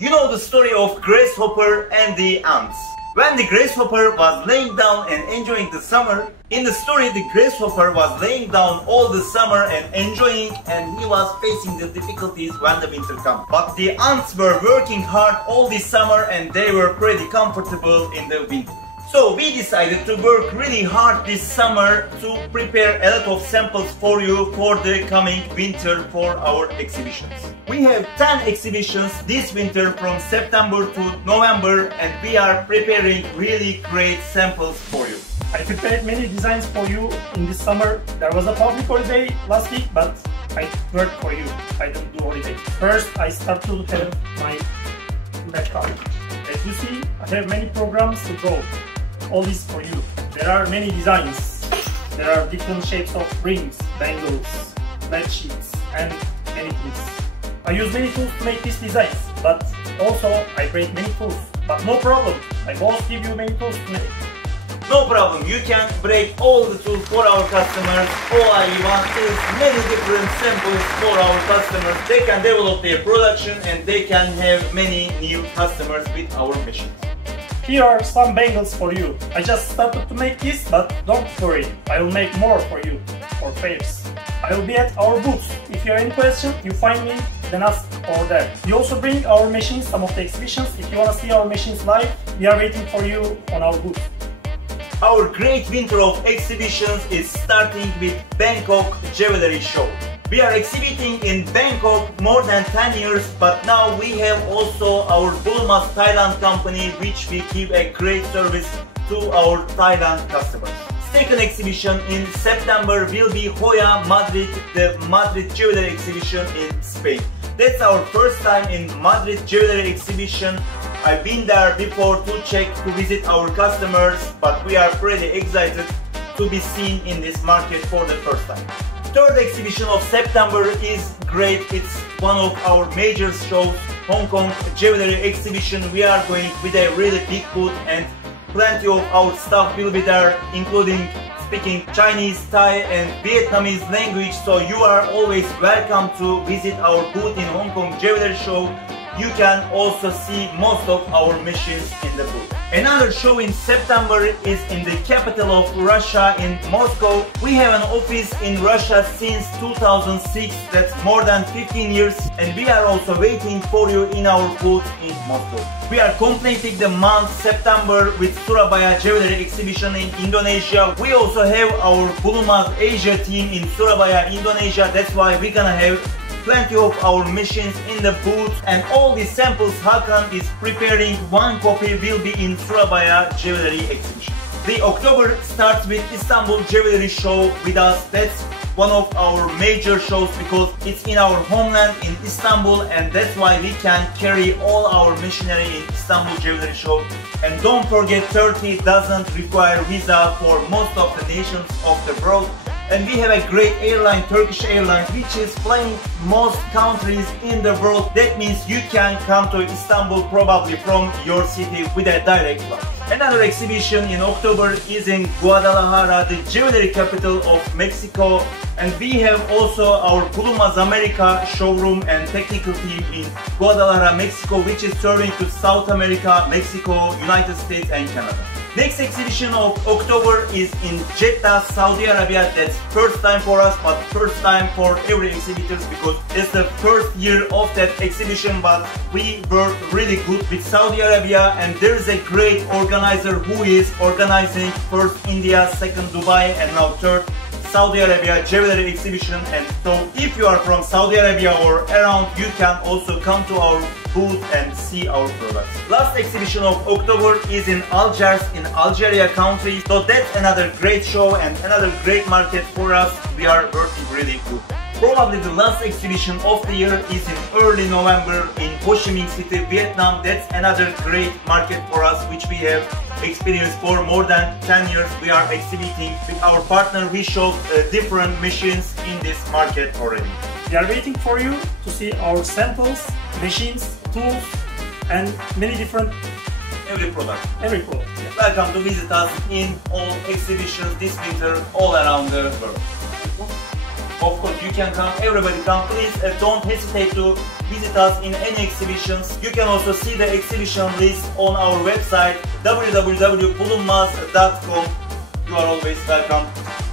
You know the story of grasshopper and the ants. When the grasshopper was laying down and enjoying the summer, in the story the grasshopper was laying down all the summer and enjoying, and he was facing the difficulties when the winter comes. But the ants were working hard all this summer and they were pretty comfortable in the winter. So we decided to work really hard this summer to prepare a lot of samples for you for the coming winter for our exhibitions. We have 10 exhibitions this winter from September to November, and we are preparing really great samples for you. I prepared many designs for you in this summer. There was a public holiday last week, but I worked for you. I didn't do holiday. First, I start to have my batch card. As you see, I have many programs to go. All this for you. There are many designs. There are different shapes of rings, bangles, bed sheets, and many things. I use many tools to make these designs, but also I break many tools. But no problem, I both give you many tools to make. No problem, you can break all the tools for our customers. All I want is many different samples for our customers. They can develop their production and they can have many new customers with our machines. Here are some bangles for you. I just started to make this, but don't worry, I will make more for you, for fairs. I will be at our booth. If you have any question, you find me, then ask over there. We also bring our machines, some of the exhibitions. If you want to see our machines live, we are waiting for you on our booth. Our great winter of exhibitions is starting with Bangkok Jewellery Show. We are exhibiting in Bangkok more than 10 years, but now we have also our Bijoux Thailand company, which we give a great service to our Thailand customers. Second exhibition in September will be Joya Madrid, the Madrid Jewellery exhibition in Spain. That's our first time in Madrid Jewellery exhibition. I've been there before to check, to visit our customers, but we are pretty excited to be seen in this market for the first time. Third exhibition of September is great. It's one of our major shows, Hong Kong Jewellery exhibition. We are going with a really big booth and plenty of our staff will be there, including speaking Chinese, Thai and Vietnamese language. So you are always welcome to visit our booth in Hong Kong Jewellery Show. You can also see most of our machines in the booth. Another show in September is in the capital of Russia, in Moscow. We have an office in Russia since 2006, that's more than 15 years, and we are also waiting for you in our booth in Moscow. We are completing the month September with Surabaya Jewellery exhibition in Indonesia. We also have our Bijoux Asia team in Surabaya, Indonesia. That's why we're gonna have plenty of our machines in the booth, and all the samples Hakan is preparing, one copy will be in Surabaya Jewellery exhibition. The October starts with Istanbul Jewellery Show with us. That's one of our major shows because it's in our homeland in Istanbul, and that's why we can carry all our machinery in Istanbul Jewellery Show. And don't forget, Turkey doesn't require visa for most of the nations of the world. And we have a great airline, Turkish Airlines, which is flying most countries in the world. That means you can come to Istanbul probably from your city with a direct flight. Another exhibition in October is in Guadalajara, the jewelry capital of Mexico. And we have also our Bijoux America showroom and technical team in Guadalajara, Mexico, which is serving to South America, Mexico, United States and Canada. Next exhibition of October is in Jeddah, Saudi Arabia. That's first time for us, but first time for every exhibitors because it's the first year of that exhibition, but we worked really good with Saudi Arabia, and there is a great organizer who is organizing first India, second Dubai, and now third Saudi Arabia Jewellery exhibition. And so if you are from Saudi Arabia or around, you can also come to our booth and see our products. Last exhibition of October is in Algiers, in Algeria country. So that's another great show and another great market for us. We are working really good. Probably the last exhibition of the year is in early November in Ho Chi Minh City, Vietnam. That's another great market for us, which we have experienced for more than 10 years. We are exhibiting with our partner. We showed different machines in this market already. We are waiting for you to see our samples, machines, tools, and many different every product. Yeah. Welcome to visit us in all exhibitions this winter all around the world. Of course, you can come, everybody come, please don't hesitate to visit us in any exhibitions. You can also see the exhibition list on our website www.bulunmaz.com. You are always welcome.